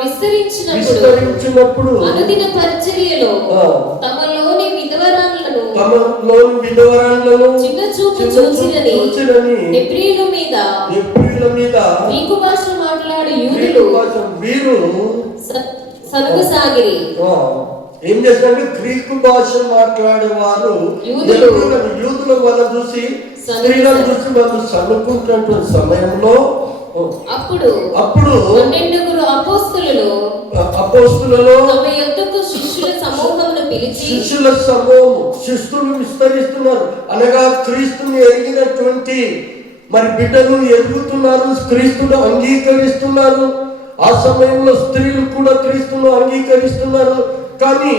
విస్తరించినప్పుడు అనుదిన పరిచర్యలో తమలోని విధవరాండ్లను చిన్న చూపు చూచినని హెబ్రీయుల మీద గ్రీకు భాష మాట్లాడే యూదులు వీరు సనుగసాగిరి. ఏం చేస్తారంటే గ్రీకు భాష మాట్లాడే వారు యూదుల వాళ్ళ చూసి స్త్రీలను చూసి వాళ్ళు చదువుకుంటున్న సమయంలో అప్పుడు 12 అపోస్తలులలో తమ యొద్దకు శిష్యుల సమూహమును పిలిచి శిష్యులు విస్తరిస్తున్నారు అనగా క్రీస్తుని ఎరిగినటువంటి మరి బిడ్డలు ఎదుగుతున్నారు, క్రీస్తును అంగీకరిస్తున్నారు. ఆ సమయంలో స్త్రీలు కూడా క్రీస్తును అంగీకరిస్తున్నారు. కానీ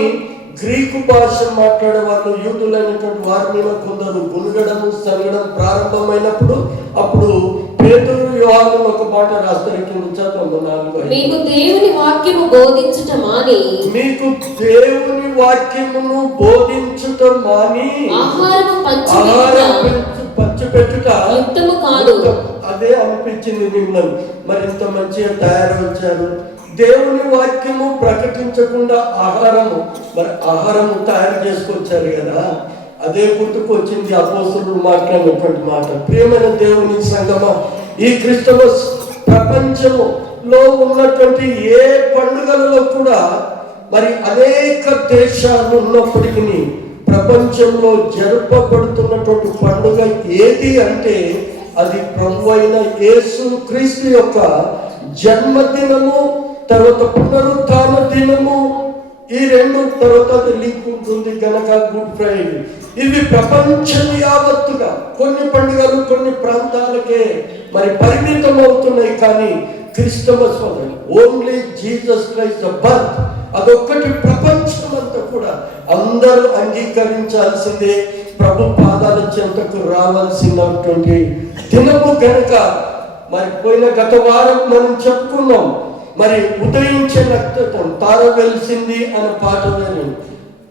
గ్రీకు భాష మాట్లాడే వాళ్ళు యూదులైనటువంటి వారి మీద కొందరు గుణగడం సరగడం ప్రారంభమైనప్పుడు అప్పుడు పేతురు యోహాను ఒక మాట రాస్తారు. మీకు దేవుని వాక్యము బోధించుట మాని ఆహారము పంచిపెట్టుట యుక్తము కాదు. అదే అనిపించింది మిమ్మల్ని. మరి ఇంత మంచిగా తయారవచ్చారు. దేవుని వాక్యము ప్రకటించకుండా ఆహారము తయారు చేసుకొచ్చారు కదా. అదే గుర్తుకు వచ్చింది అపోస్తలులు మాట్లాడినటువంటి మాట. ప్రియమైన దేవుని సంగమా, ఈ క్రిస్టమస్ ప్రపంచంలో ఉన్నటువంటి ఏ పండుగలలో కూడా మరి అనేక దేశాలు ఉన్నప్పటికీ ప్రపంచంలో జరుపబడుతున్నటువంటి పండుగ ఏది అంటే అది ప్రభువైన యేసు క్రీస్తు యొక్క జన్మదినము, తర్వాత పునరుత్థాన దినము. ఈ రెండు తర్వాత లింక్ ఉంటుంది గనక గుడ్ ఫ్రైడే. ఇవి ప్రపంచం యావత్తుగా కొన్ని పండుగలు కొన్ని ప్రాంతాలకే మరి పరిమితం అవుతున్నాయి. కానీ Christmas only Jesus Christ birth అదొక్కటి ప్రపంచం అంతా కూడా అందరూ అంగీకరించాల్సిందే. ప్రభు పాదాల చెంతకు రావాల్సినటువంటి దినము కనుక మరి పోయిన గత వారం మనం చెప్పుకున్నాం. మరి ఉదయించే నక్షత్రం తార వెలిసింది అనే పాట విని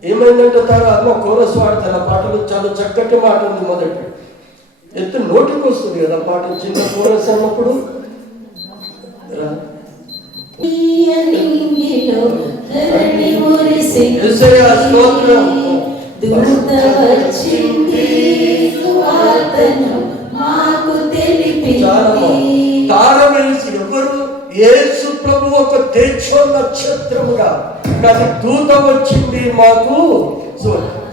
ఏమైందంటే తార అమ్మ కోరస్ వాడతారు. ఆ పాటలో చాలా చక్కటి మాట ఉంది. మొదటి ఎంత నోటికి వస్తుంది కదా పాట, చిన్న కోరస్ అన్నప్పుడు. తార వెలిసి ఎవరు? యేసు ప్రభు ఒక తేజో నక్షత్రముగా, కానీ దూత వచ్చింది మాకు.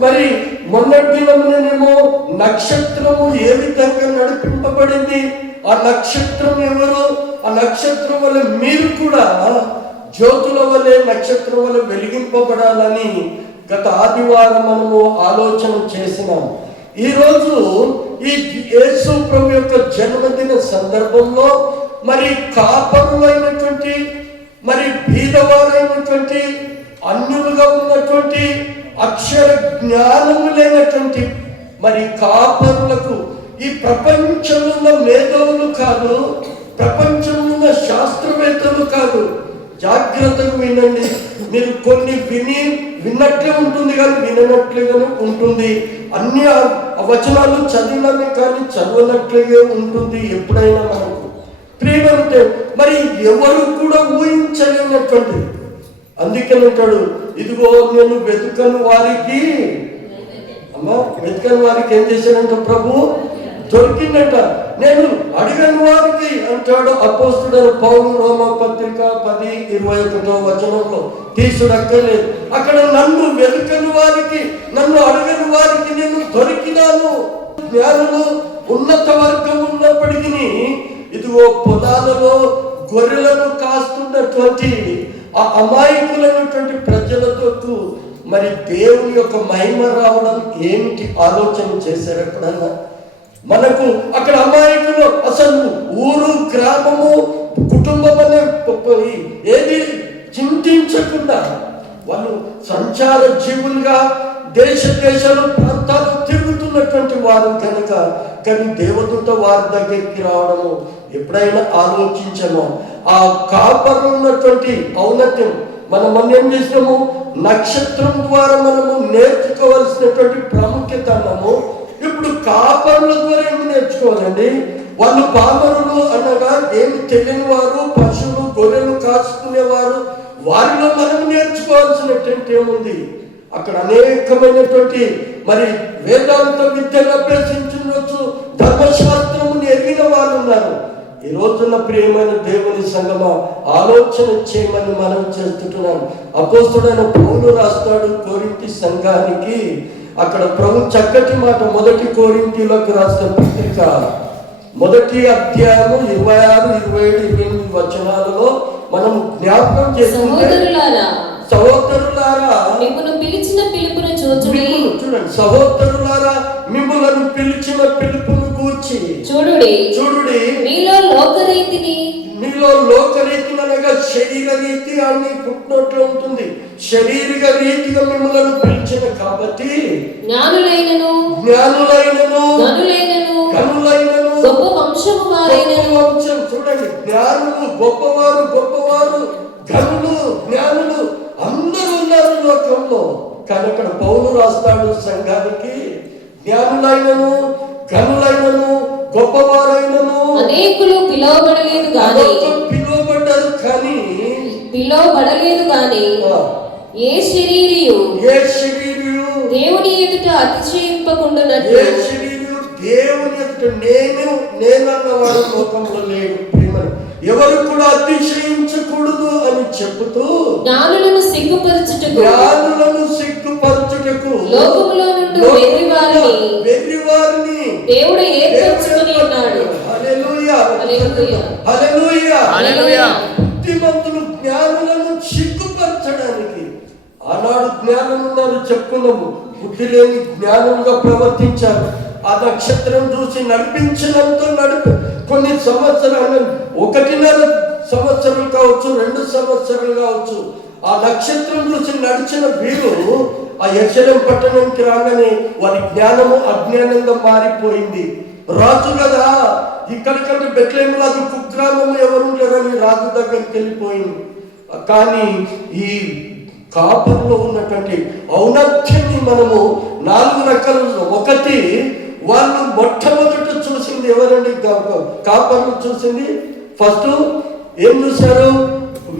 మరి మొన్నటి దినమునేమో నక్షత్రము ఏ విధంగా నడిపింపబడింది? ఆ నక్షత్రం ఎవరు? ఆ నక్షత్రం వల్ల మీరు కూడా జ్యోతుల వలె నక్షత్రం వల్ల వెలిగింపబడాలని గత ఆదివారం మనము ఆలోచన చేసినాం. ఈరోజు ఈ యేసు ప్రభు యొక్క జన్మదిన సందర్భంలో మరి కాపరులైనటువంటి మరి బీదవారైనటువంటి అన్యులుగా ఉన్నటువంటి అక్షర జ్ఞానము లేనటువంటి మరి కాపరులకు ఈ ప్రపంచంలో మేధావులు కాదు, ప్రపంచంలో శాస్త్రవేత్తలు కాదు. జాగ్రత్తగా వినండి. మీరు కొన్ని విన్నట్లే ఉంటుంది కానీ విననట్లుగానే ఉంటుంది. అన్ని వచనాలు చదివినమే కానీ చదవనట్లుగా ఉంటుంది ఎప్పుడైనా మనకు. ప్రియమంటే మరి ఎవరు కూడా ఊహించలేనటువంటి. అందుకని అంటాడు, ఇదిగో నేను వెతుకని వారికి వెతుకని వారికి ఏం చేశాడంట ప్రభు? దొరికిందట. నేను అడిగని వారికి అంటాడు అపోస్తుడైన పౌలు రోమా పత్రిక 10:21 వచనంలో. తీసుడక్కర్లేదు. అక్కడ నన్ను వెతుకని వారికి, నన్ను అడగని వారికి నేను దొరికినాను. జ్ఞానులు ఉన్నత వర్గం ఉన్నప్పటికీ ఇదిగో పొలాలలో గొర్రెలను కాస్తున్నటువంటి ఆ అమాయకులైనటువంటి ప్రజలతో మరి దేవుని యొక్క మహిమ రావడం ఏమిటి ఆలోచన చేశారు ఎప్పుడన్నా? మనకు అక్కడ అమాయకులు అసలు ఊరు గ్రామము కుటుంబం అనే ఏది చింతించకుండా వాళ్ళు సంచార జీవులుగా దేశ దేశాలు ప్రాంతాలు తిరుగుతున్నటువంటి వారు కనుక. కానీ దేవదూత వారి దగ్గరికి రావడము ఎప్పుడైనా ఆలోచించామో? ఆ కాపరు ఉన్నటువంటి ఔన్నత్యం మనం ఏం చేసినాము? నక్షత్రం ద్వారా మనము నేర్చుకోవాల్సినటువంటి ప్రాముఖ్యత అన్నాము. ఇప్పుడు కాపరుల ద్వారా ఏమి నేర్చుకోవాలండి? వాళ్ళు పామరులు అనగా ఏమి తెలియని వారు, పశువులు గొర్రెలు కాచుకునేవారు. వారిలో మనం నేర్చుకోవాల్సినటువంటి ఏముంది? అక్కడ అనేకమైనటువంటి మరి వేదాంత విద్యను అభ్యసించవచ్చు, ధర్మశాస్త్రముని ఎరిగిన వాళ్ళు ఉన్నారు. ఈ రోజున ప్రియమైన దేవుని సంగమా, ఆలోచన చేయమని మనం చేస్తున్నాం. అపోస్తుడైన పౌలు రాస్తాడు కొరింథీ సంఘానికి. అక్కడ ప్రభు చక్కటి మాట, 1 కొరింథీయులకు రాసిన పత్రిక 1వ అధ్యాయము 26, 27, 28 వచనాలలో మనం జ్ఞాపకం చేసుకుంటే, సహోదరులారా మిమ్మును పిలిచిన పిలుపును చూచుడి. చూడండి, సహోదరులారా మిమ్ములను పిలిచిన పిలుపును గూర్చి చూడుడి. మీలో లోకరీతిని అనగా శరీర రీతి అని పుట్టినట్లు ఉంటుంది. శరీర రీతిగా మిమ్మల్ని పిలిచిన కాబట్టి జ్ఞానులైనను గొప్ప వంశము వారైనను. చూడండి, జ్ఞానులు గొప్పవారు ఘనులు జ్ఞానులు అందరూ ఉన్నారు లోకంలో. కానీ అక్కడ పౌలు రాస్తాడు సంఘానికి, జ్ఞానులైనను గనులైనను గొప్పవారైనను అనేకులు పిలువబడలేదు గాని ఏ శరీరియు దేవుని ఎదుట అతిశయింపకుండునట్లు, దేవుని ఎదుట నేనన్నవాడు లోకంలో లేడు. ఎవరు కూడా అతిశయించకూడదు అని చెబుతూ జ్ఞానులను సిగ్గుపరచుటకు లోకములో నుండి వెర్రివారిని దేవుడు ఏర్పరచుకొని ఉన్నాడు. హల్లెలూయా, హల్లెలూయా. బుద్ధిమంతులు జ్ఞానులను సిగ్గుపరచడానికి. ఆనాడు జ్ఞానం ఉన్నారు చెప్పుకున్నాము, బుద్ధి లేని జ్ఞానంగా ప్రవర్తించారు. ఆ నక్షత్రం చూసి నడిపించినంతో కొన్ని సంవత్సరాలు, 1.5 సంవత్సరాలు కావచ్చు, 2 సంవత్సరాలు కావచ్చు, ఆ నక్షత్రం చూసి నడిచిన వీరు ఆ యెరూషలేము పట్టణానికి రాగానే వారి జ్ఞానము అజ్ఞానంగా మారిపోయింది. రాజు కదా, ఇక్కడికంటే బెత్లెహేములో అది కుగ్రామము, ఎవరు లేరని రాజు దగ్గరికి వెళ్ళిపోయింది. కానీ ఈ కాపర్లో ఉన్నటువంటి ఔన్నత్యాన్ని మనము 4 రకాలు. ఒకటి, వాళ్ళు మొట్టమొదట చూసింది ఎవరండి? కాపర్లు చూసింది. ఫస్ట్ ఏం చూశారు?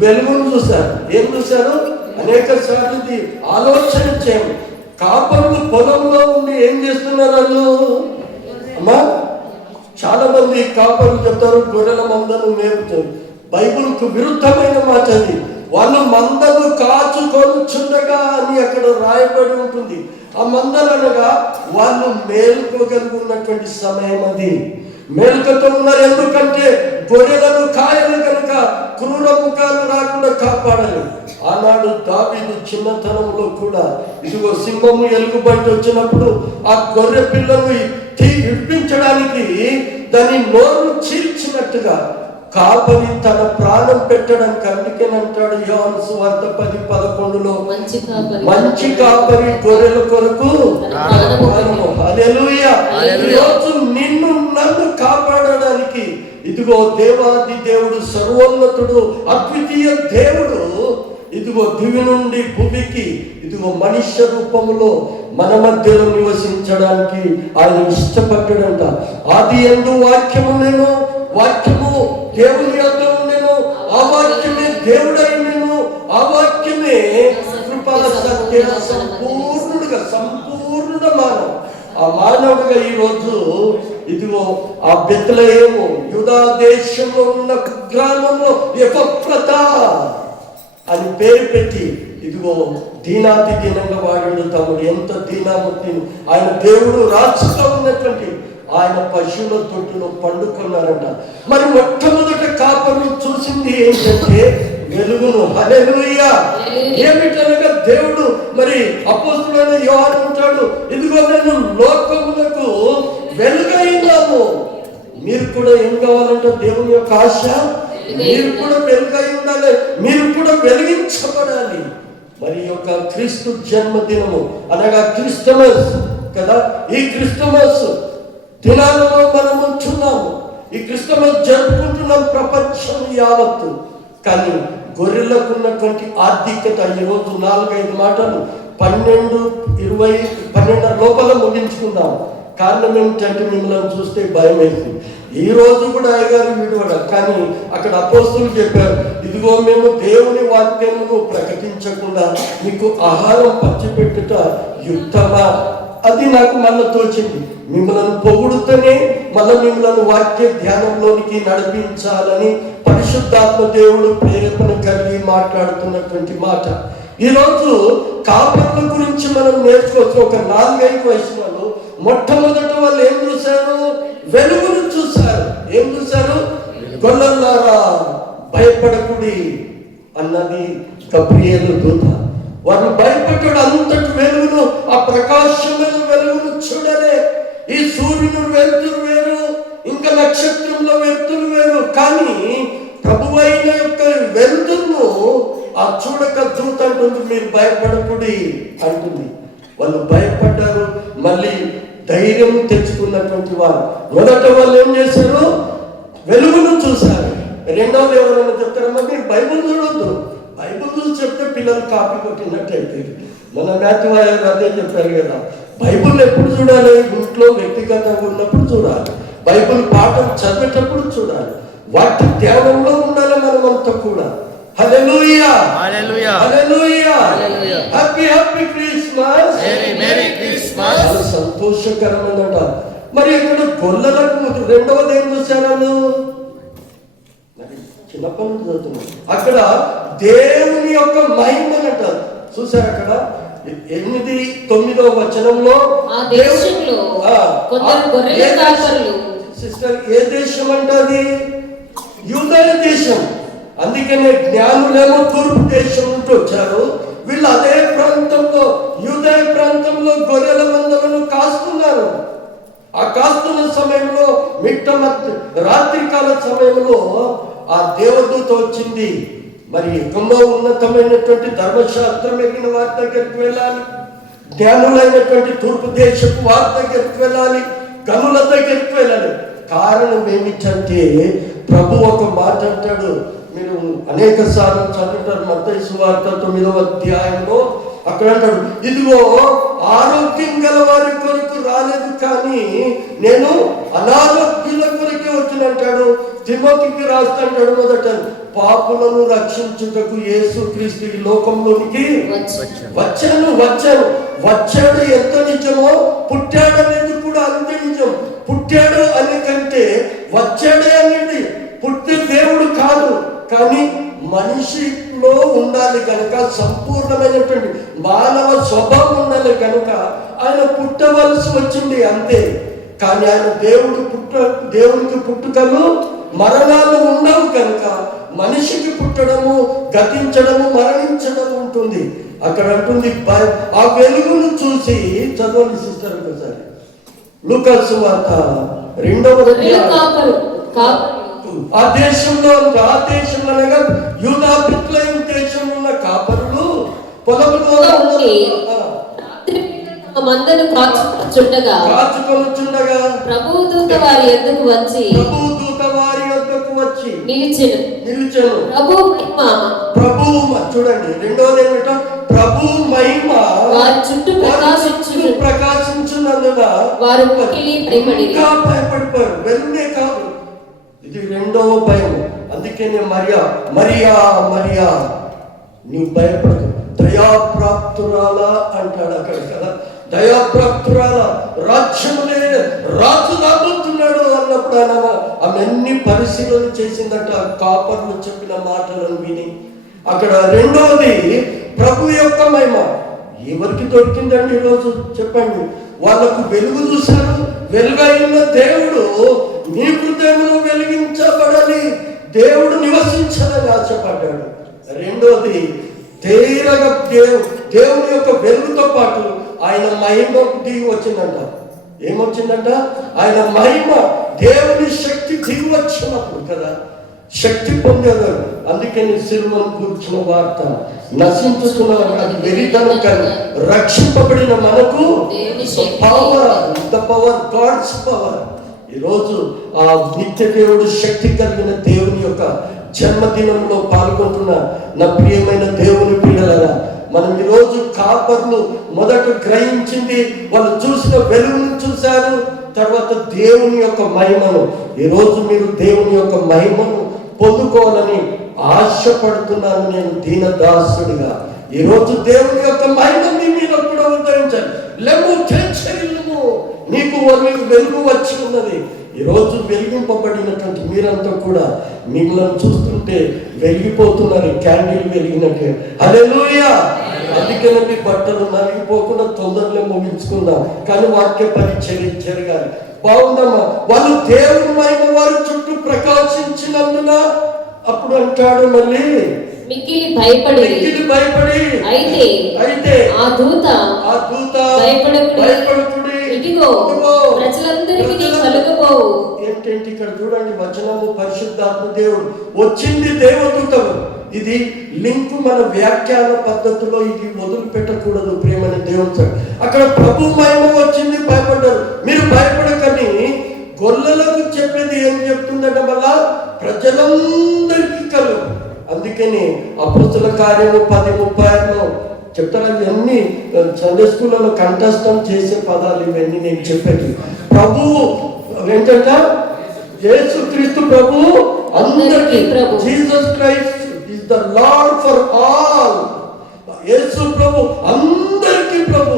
వెలుగును చూశారు. ఏం చూశారు? అనేక సార్లు ఆలోచన చేయండి. కాపర్లు పొలంలో ఉండి ఏం చేస్తున్నారు వాళ్ళు? అమ్మా, చాలా మంది కాపర్లు చెప్తారు గొర్రెల మందను మేపుతారు. బైబిల్కు విరుద్ధమైన మాట అది. వాళ్ళు మందను కాచుకొనుచుండగా అని అక్కడ రాయబడి ఉంటుంది. ఆ మందలు అనగా వాళ్ళు మేలుకోగలుగున్నటువంటి సమయం అది. మేలుకతో ఉన్నారు. ఎందుకంటే గొర్రెలను కాయలు కనుక క్రూర ముఖాలు రాకుండా కాపాడాలి. ఆనాడు దావీదు చిన్నతనంలో కూడా ఇదిగో సింహము ఎలుగుబంటి వచ్చినప్పుడు ఆ గొర్రె పిల్లను ఇప్పించడానికి దాని నోరు చీల్చినట్టుగా కాపరి తన ప్రాణం పెట్టడానికి. అందుకేనంటాడు యోహాను సువార్త 10:11లో, మంచి కాపరి గొర్రెల కొరకు. హల్లెలూయా. ఈరోజు నిన్ను నన్ను కాపాడడానికి ఇదిగో దేవాది దేవుడు, సర్వోన్నతుడు, అద్వితీయ దేవుడు ఇదిగో దివి నుండి భూమికి ఇదిగో మనుష్య రూపములో మన మధ్యలో నివసించడానికి ఆయన ఇష్టపడ్డాడంట. ఆది యందు వాక్యము నేను, వాక్యము దేవుని యొద్ద ఉండెను, ఆ వాక్యమే దేవుడై ఉండెను, ఆ వాక్యమే కృపా సత్య సంపూర్ణుడ మానవ. ఆ మానవుడిగా ఈరోజు ఇదిగో ఆ బెత్లెహేము యూదా దేశంలో ఉన్న గ్రామంలో ఎఫ్రాతా అని పేరు పెట్టి ఇదిగో దీనాతి దీనంగా వాడాడు తమ్ముడు. ఎంత దీనామూర్తి ఆయన. దేవుడు రాజుగా ఉన్నటువంటి ఆయన పశువుల తొట్టులో పండుకున్నారంట. మరి మొట్టమొదట కాపర్లు చూసింది ఏంటంటే వెలుగును. హల్లెలూయా. ఏమిటనగా దేవుడు మరి అపోస్తలుడైన యోహాను అంటాడు, ఇదిగో నేను లోకములకు వెలుగైనాము. మీరు కూడా ఏం కావాలంటే దేవుని యొక్క ఆశ, మీరు కూడా వెలుగై ఉండాలి, మీరు కూడా వెలిగించబడాలి. మరి యొక్క క్రీస్తు జన్మదినము అనగా క్రిస్టమస్ కదా. ఈ క్రిస్టమస్ దినాలలో మనం ఉంటున్నాము. ఈ క్రిస్టమస్ జరుపుకుంటున్నాం ప్రపంచం యావత్తు. కానీ గొర్రెలకు ఉన్నటువంటి ఆర్థికత ఈరోజు 4-5 మాటలు 12 లోపల ముగించుకుందాం. కారణం ఏమిటంటే మిమ్మల్ని చూస్తే భయం వేస్తుంది. ఈ రోజు కూడా అయ్యగారు విడువడు. కానీ అక్కడ అపోస్తులు చెప్పారు, ఇదిగో మేము దేవుని వాక్యమును ప్రకటించకుండా మీకు ఆహారం పంచిపెట్టుట యుక్తమా? అది నాకు మళ్ళీ తోచింది. మిమ్మల్ని పొగుడుతూనే మళ్ళీ మిమ్మల్ని వాక్య ధ్యానంలోనికి నడిపించాలని పరిశుద్ధాత్మ దేవుడు ప్రేరేపణ కలిగి మాట్లాడుతున్నటువంటి మాట. ఈరోజు కాపర్ల గురించి మనం నేర్చుకోవచ్చు. ఒక 4-5 వయసు వాళ్ళు మొట్టమొదట వాళ్ళు ఏం చూశారు? వెలుగును చూశారు. ఏం చూశారు? గొల్లలారా భయపడకుడి అన్నది గబ్రియేలు దూత. వారు భయపడ్డాడు. అంతటి వెలుగును, ఆ ప్రకాశమైన వెలుగును చూడలే. ఈ సూర్యుని వెలుతురు వేరు, ఇంకా నక్షత్రంలో వెలుతురు వేరు. కానీ ప్రభువైన యొక్క వెలుతురును ఆ చూడక దూత అంటుంది, మీరు భయపడకుడి అంటుంది. వాళ్ళు భయపడ్డారు. మళ్ళీ ధైర్యం తెచ్చుకున్నటువంటి వారు మొదట వాళ్ళు ఏం చేశారు? వెలుగును చూశారు. రెండవది ఎవరైనా చెప్తారమ్మా, మీరు బైబుల్ చూడొద్దు. బైబుల్ చూసి చెప్తే పిల్లలు కాపీ కొట్టినట్టయితే. మన మాథ్యూ గారు అదే చెప్పారు కదా, బైబుల్ ఎప్పుడు చూడాలి? ఇంట్లో వ్యక్తిగతంగా ఉన్నప్పుడు చూడాలి. బైబుల్ పాఠం చదివేటప్పుడు చూడాలి. వాటి ధ్యానంలో ఉండాలి మనమంతా కూడా. హల్లెలూయా, హల్లెలూయా, హల్లెలూయా, happy happy Christmas, merry Christmas. చాలా సంతోషకరమైనట. మరి ఇక్కడ గొల్లలకు రెండవది ఏం చూశారు? చిన్నప్పటి నుంచి చదువుతున్నాం. అక్కడ దేవుని యొక్క మహిమనట చూశారు. అక్కడ 8-9వ వచనంలో ఆ దేశంలో కొందరు గొర్రెల కాపరులు. సిస్టర్, ఏ దేశం అంటది? యూదయ దేశం. అందుకనే జ్ఞానులేమో తూర్పు దేశం నుండి వచ్చారు. వీళ్ళు అదే ప్రాంతంలో, యూదయ ప్రాంతంలో గొర్రెల మందలను కాస్తున్నారు. ఆ కాస్తున్న సమయంలో రాత్రి కాల సమయంలో ఆ దేవదూత వచ్చింది. మరి యుగంలో ఉన్నతమైనటువంటి ధర్మశాస్త్రం ఎరిగిన వారి దగ్గరికి వెళ్ళాలి, జ్ఞానులైనటువంటి తూర్పు దేశపు వారి దగ్గరికి వెళ్ళాలి, గనుల దగ్గరికి వెళ్ళాలి. కారణం ఏమిటంటే ప్రభు ఒక మాట అంటాడు. మీరు అనేక సార్లు చదువుతారు. మత్తయి సువార్త 9వ అధ్యాయంలో అక్కడ అంటాడు, ఇదిగో ఆరోగ్యం గల వారి కొరకు రాలేదు, కానీ నేను అనారోగ్యుల కొరకే వచ్చినంటాడు. తిమోతికి రాస్తాడు మొదట, పాపులను రక్షించుటకు యేసుక్రీస్తు ఈ లోకంలోనికి వచ్చాడు. ఎంత నిజమో పుట్టాడు అనేది కూడా అంతే నిజం. పుట్టాడు అనే కంటే వచ్చాడే అనేది. పుట్టే దేవుడు కాదు, కానీ మనిషిలో ఉండాలి కనుక, సంపూర్ణమైనటువంటి మానవ స్వభావం ఉండాలి కనుక ఆయన పుట్టవలసి వచ్చింది అంతే. కానీ ఆయన దేవునికి పుట్టుకలు మరణాలు ఉండవు కనుక మనిషికి పుట్టడము, గతించడము, మరణించడం ఉంటుంది. అక్కడ అంటుంది, ఆ వెలుగును చూసి చదవండి సిస్టర్ ఒకసారి. లూకా సువార్త 2వ అధ్యాయం. ఆ దేశంలో అనగా యూదా బెత్లెహేము దేశంలో ఉన్న కాపరులు పొలములో మందను కాచుకొనుచుండగా ప్రభువు దూత వారి యొద్దకు వచ్చి నిలిచెను. ప్రభువు చూడండి, రెండోది ఏమిటో, ప్రభు మహిమ వారి చుట్టూ ప్రకాశించున్నందున వారు ఇంకా భయపడిపోయారు. వెలుగే కాదు, ఇది రెండవ భయం. అందుకనే మరియా నీవు భయపడదు, దయాప్రాప్తురాలా అంటాడు అక్కడ కదా. దయాప్రాప్తురాల, రాజ్యములే రాజు రాబోతున్నాడు అన్నప్పుడు ఆయన ఆమె అన్ని పరిశీలన చేసిందట, కాపర్లు చెప్పిన మాటలను విని. అక్కడ రెండవది ప్రభు యొక్క మహిమ ఎవరికి దొరికిందండి ఈరోజు చెప్పండి? వాళ్ళకు వెలుగు చూశారు. వెలుగైన దేవుడు నీ హృదయంలో వెలిగించబడాలి, దేవుడు నివసించాలని ఆశపడ్డాడు. రెండోది ధైర్యంగా దేవుని యొక్క వెలుగుతో పాటు ఆయన మహిమ దిగి వచ్చిందంట. ఏమొచ్చిందంట? ఆయన మహిమ, దేవుని శక్తి దిగి వచ్చినప్పుడు కదా శక్తి పొందేవారు. అందుకని సిలువను కూర్చున్న వార్త నశించుతున్నారు, అది వెరితనం కానీ రక్షింపబడిన మనకు పవర్, గాడ్స్ పవర్. ఈరోజు ఆ నిత్య దేవుడు శక్తి కలిగిన దేవుని యొక్క జన్మదినంలో పాల్గొంటున్న నా ప్రియమైన దేవుని పిల్లలరా, మనం ఈరోజు కాపర్లు మొదట గ్రహించింది, వాళ్ళు చూసిన వెలుగును చూశారు, తర్వాత దేవుని యొక్క మహిమను. ఈరోజు మీరు దేవుని యొక్క మహిమను పొందుకోవాలని ఆశపడుతున్నాను నేను దీనదాసుడిగా. ఈరోజు దేవుని యొక్క మహిమ మీ మీద కూడా ఉద్ధరించాలి. లెమ్ము తెచ్చరిల్లుము, నీకు వెలుగు వచ్చి ఉన్నది. ఈరోజు వెలిగింపబడినటువంటి మీరంతా కూడా మిమ్మల్ని చూస్తుంటే వెలిగిపోతున్నారు, క్యాండిల్ వెలిగినట్టు. హల్లెలూయా. అందుకనే మీ బట్టలు నలిగిపోకుండా తొందరలో ముగించుకుందాం, కానీ వాక్య పరిచర్య జరగాలి. బాగుందమ్మా. వాళ్ళు దేవుని మహిమ వారి చుట్టూ ప్రకాశించినందున అప్పుడు అంటాడు మళ్ళీ మిక్కిలి భయపడి అయితే ఆ దూత భయపడకుడి, ఇదిగో ప్రజలందరికీ కలుగబోవు. ఏంటంటే ఇక్కడ చూడండి వచనము, పరిశుద్ధాత్మ దేవుడు వచ్చింది దేవదూతము. ఇది లింక్ మన వ్యాఖ్యాన పద్ధతిలో ఇది వదిలిపెట్టకూడదు. ప్రేమని దేవుడు అక్కడ ప్రభు మహిమ వచ్చింది, భయపడ్డారు. మీరు భయపడకని గొల్లలకు చెప్పేది ఏం చెప్తుందట మళ్ళా ప్రజలందరికీ కలుగు. అందుకని అపోస్తల కార్యము 10:36 చెప్తారు. ఇవన్నీ సండే స్కూళ్ళలో కంఠస్థం చేసే పదాలు ఇవన్నీ నేను చెప్పేది. ప్రభువు ఏంటంట, యేసుక్రీస్తు ప్రభు అందరికీ. Jesus Christ is the Lord for all. Yesu ప్రభు అందరికీ ప్రభు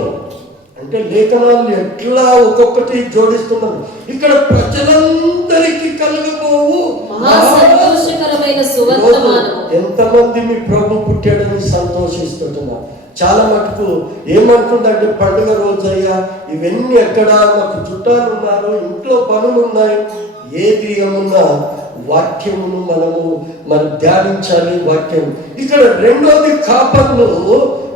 అంటే లేఖనాలు ఎట్లా ఒక్కొక్కటి జోడిస్తున్నారు. ఇక్కడ ప్రజలందరికీ కలుగబోవు సంతోషకరమైన సువర్తమానం. ఎంతమంది మీ ప్రభు పుట్టాడని సంతోషిస్తున్నారు. చాలా మటుకు ఏమనుకుందంటే పండుగ రోజయ్యా ఇవన్నీ ఎక్కడ, మాకు చుట్టాలు ఉన్నారు, ఇంట్లో పనులు ఉన్నాయి. ఏది ఏమున్నా వాక్యమును మనం ధ్యానించాలి. వాక్యం ఇక్కడ రెండోది కాపర్లు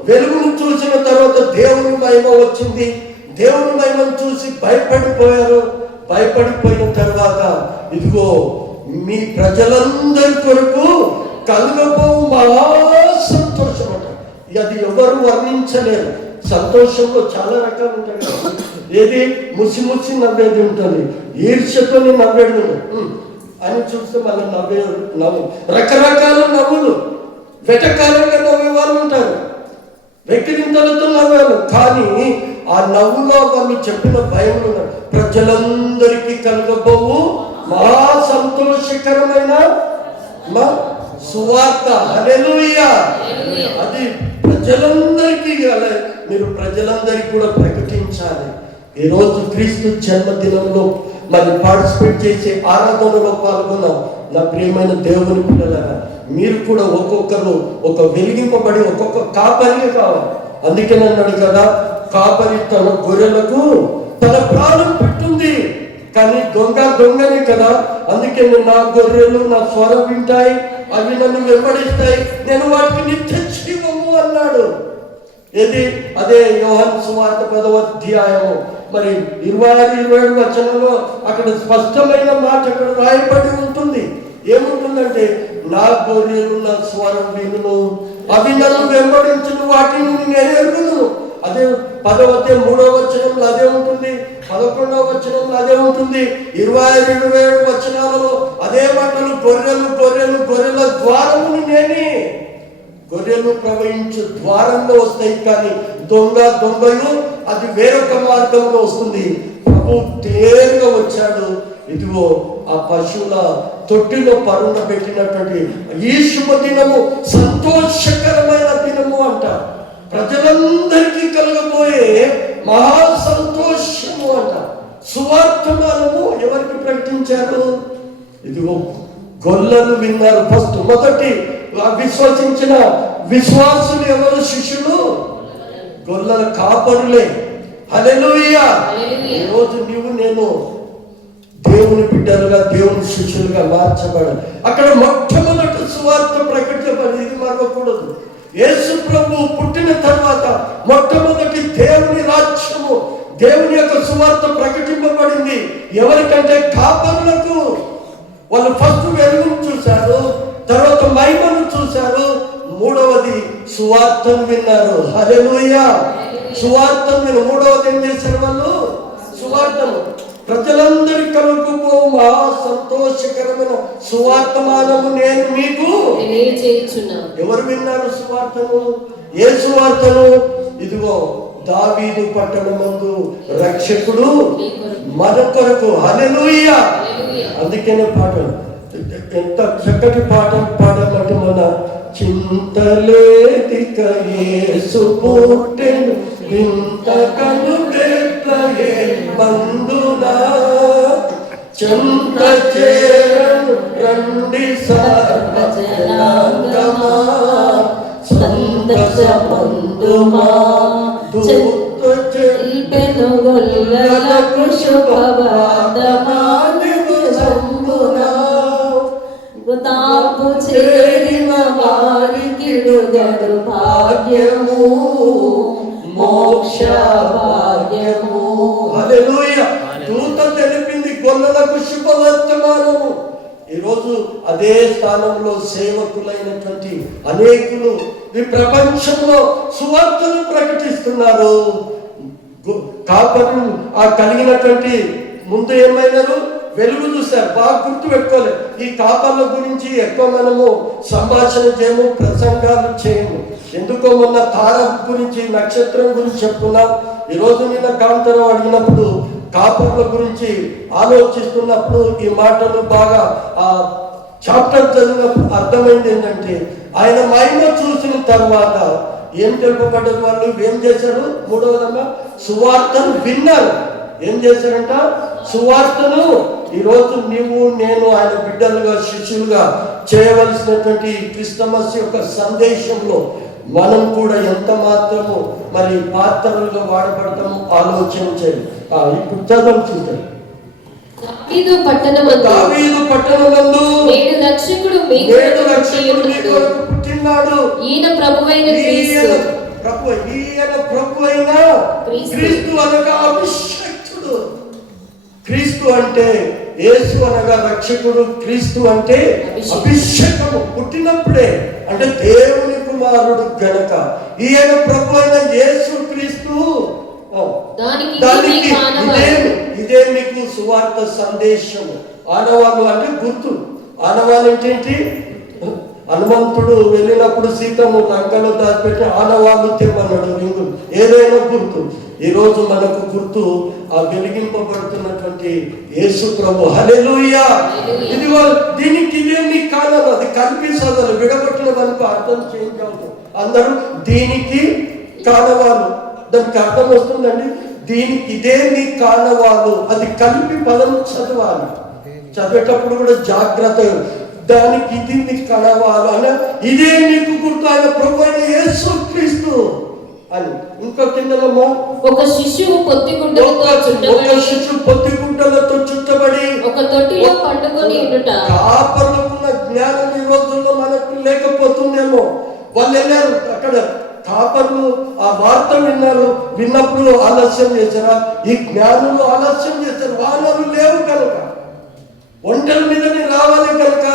వెలుగును చూసిన తర్వాత దేవుని మహిమ వచ్చింది. దేవుని మహిమను చూసి భయపడిపోయారు. భయపడిపోయిన తర్వాత ఇదిగో మీ ప్రజలందరి కొరకు కలుగబోవు మహా సంతోషం అంట. అది ఎవరు వర్ణించలేరు. సంతోషంలో చాలా రకాలు ఉంటాయి. ఏది ముసి నవ్వేది ఉంటుంది, ఈర్ష్యతోని నవ్వేది ఉంటుంది అని చూస్తే మళ్ళీ నవ్వు రకరకాల నవ్వులు, వెటకారంగా నవ్వే వాళ్ళు ఉంటారు, వెక్కిరింతలతో నవ్వారు. కానీ ఆ నవ్వులో వాళ్ళు చెప్పిన భయములు ప్రజలందరికీ కలుగబోవు మహా సంతోషకరమైన మా సువార్త. హల్లెలూయా. అది ప్రజలందరికీ మీరు ప్రజలందరికీ కూడా ప్రకటించాలి. ఈరోజు క్రీస్తు జన్మదినంలో మరి పార్టిసిపేట్ చేసే ఆరాధనలో పాల్గొన్నాం. నా ప్రియమైన దేవుని పిల్లలారా, మీరు కూడా ఒక్కొక్కరు ఒక వెలిగింపబడి ఒక్కొక్క కాపరి కావాలి. అందుకని అన్నాడు కదా, కాపరి తన గొర్రెలకు తన ప్రాణం పెట్టుంది. కానీ దొంగని కదా. అందుకే నా గొర్రెలు నా స్వరం వింటాయి, అవి నన్ను వెంబడిస్తాయి, నేను వాటికి నిత్య జీవము అన్నాడు. ఏది అదే యోహాను సువార్త 10వ అధ్యాయము మరి 26-27 వచనంలో అక్కడ స్పష్టమైన మాట అక్కడ రాయబడి ఉంటుంది. ఏముంటుందంటే నా గొర్రెలు నా స్వరం వినును, అవి నన్ను వెంబడించును, వాటిని నేను ఎరుగును. అదే 10వ వచనంలో అదే ఉంటుంది, 11వ వచనంలో అదే ఉంటుంది, 26-27 వచనాలలో అదే మాటలు. గొర్రెల ద్వారమును నేనే. గొర్రెలు ప్రవహించు ద్వారంలో వస్తాయి, కానీ దొంగయు అది వేరొక మార్గంలో వస్తుంది. ప్రభు తేరుగా వచ్చాడు. ఇదిగో ఆ పశువుల తొట్టిలో పరుణ పెట్టినటువంటి ఈ శుభదినము సంతోషకరమైన దినము అంట. ప్రజలందరికీ కలగబోయే మహా సంతోషము అంట. సువార్తమానము ఎవరికి ప్రకటించారు? ఇదిగో గొల్లలు విన్నారు. ఫస్ట్ మొదటి విశ్వసించిన విశ్వాసులు ఎవరు? శిష్యులు, గొల్లల కాపరులే. హల్లెలూయా. ఈరోజు నేను దేవుని బిడ్డలుగా, దేవుని శిష్యులుగా మార్చబడాలి. అక్కడ మొట్టమొదటి సువార్త ప్రకటించబడి, ఇది మరవకూడదు. యేసు ప్రభు పుట్టిన తర్వాత మొట్టమొదటి దేవుని రాజ్యము, దేవుని యొక్క సువార్త ప్రకటింపబడింది. ఎవరికంటే కాపరులకు. వాళ్ళు ఫస్ట్ వెలుగును చూశారు, తర్వాత మహిమను చూశారు, మూడవది సువార్తను విన్నారు. హల్లెలూయా. సువార్తను విన్నారు. మూడవది ఏం చేశారు వాళ్ళు? సువార్తను. ప్రజలందరి కలుగుపో మహా సంతోషకరమైన సువార్తమానము నేను మీకు తెలియజేయుచున్నాను. ఎవరు విన్నారు సువార్తను? ఏ సువార్తను? ఇదిగో దావీదు పట్టణమందు రక్షకుడు మన కొరకు. హల్లెలూయా. అందుకనే పాట ఎంత చక్కటి పాట పాడమంటే మన చింతలేదిక యేసు పుట్టెను వింత కనుగెట్లయే బంధునా చెంత చేరను రండి సర్వజనాంగమా సంతసమందుమా దూత చెల్పెను గొల్లలకు శుభవార్తమానివు సంబునా తాపు చేరిన వారికి గడు భాగ్యము మోక్ష భాగ్యము. హల్లెలూయా. దూత తెలిపింది గొల్లలకు శుభవర్తమానము. ఈరోజు అదే స్థానంలో సేవకులైనటువంటి అనేకులు ఈ ప్రపంచంలో సువార్తను ప్రకటిస్తున్నారు. కాపరులు ఆ కలిగినటువంటి ముందు ఏమైనారు? వెలుగు చూశారు. బాగా గుర్తు పెట్టుకోలేదు. ఈ కాపర్ల గురించి ఎక్కువ మనము సంభాషణ చేయము, ప్రసంగాలు చేయము. ఎందుకో మొన్న తార గురించి, నక్షత్రం గురించి చెప్పుకున్నాం. ఈరోజు నిన్న కాంతరావు అడిగినప్పుడు కాపర్ల గురించి ఆలోచిస్తున్నప్పుడు ఈ మాటలు బాగా ఆ చాప్టర్ చదివినప్పుడు అర్థమైంది ఏంటంటే, ఆయన మహిమ చూసిన తర్వాత ఏం తెలుపబడ్డది? వాళ్ళు ఏం చేశారు? మూడవదమ్మా సువార్తను విన్నారు. ఏం చేశారంట? సువార్తను. ఈరోజు నీవు నేను ఆయన బిడ్డలుగా శిష్యులుగా చేయవలసినటువంటి క్రిస్టమస్ యొక్క సందేశంలో మనం కూడా ఎంత మాత్రము మరి పాత్రలుగా వాడబడతాము ఆలోచన చేయాలి. ఇప్పుడు చదువుతుంటారు. దావీదు పట్టణమందు నేడు రక్షకుడు మీ కొరకు పుట్టినాడు. ఈయన ప్రభువైన క్రీస్తు. ఈయన ప్రభువైన క్రీస్తు అనగా అభిషక్తుడు. క్రీస్తు అంటే యేసు అనగా రక్షకుడు, క్రీస్తు అంటే అభిషేకము. పుట్టినప్పుడే అంటే దేవుని కుమారుడు గనక ఈయన ప్రభు అయిన యేసు క్రీస్తు. దానికి ఇదే మీకు సువార్త సందేశము. ఆనవాళ్ళు అంటే గుర్తు. ఆనవాళ్ళు ఏంటి? హనుమంతుడు వెళ్ళినప్పుడు సీతను లంకలో దాచిపెట్టి ఆనవాళ్ళు తెమ్మన్నాడు రింగు. ఏదైనా గుర్తు. ఈరోజు మనకు గుర్తు ఆ వెలిగింపబడుతున్నటువంటి యేసు ప్రభు. హల్లెలూయా. ఇదిగో దీనికి ఇదే మీకు కారణం. అది కల్పిసలు విడగొట్టిన వరకు అర్థం చేంజ్ అవుతుంది. అందరూ దీనికి కారణవాలు. దానికి అర్థం వస్తుందండి. దీనికి ఇదే మీ కారణవాలు. అది కలిపి పదం చదవాలి. చదివేటప్పుడు కూడా జాగ్రత్త. దానికి ఇది నీకు కలవాలి అని ఇదే నీకు గుర్తు ఆయన ప్రభు అయిన యేసు క్రీస్తు అని. ఇంకో కిందలమ్మా ఒక శిశువు పొత్తిగుడ్డలతో చుట్టబడి ఒక తొట్టిలో పండుకొని ఉండుట. కాపర్లకున్న జ్ఞానం ఈ రోజుల్లో మనకు లేకపోతుందేమో. వాళ్ళు వెళ్ళారు అక్కడ, కాపర్లు ఆ వార్త విన్నారు. విన్నప్పుడు ఆలస్యం చేశారా? ఈ జ్ఞానులు ఆలస్యం చేశారు. వానలు లేవు కనుక, ఒంటల మీదనే రావాలి కనుక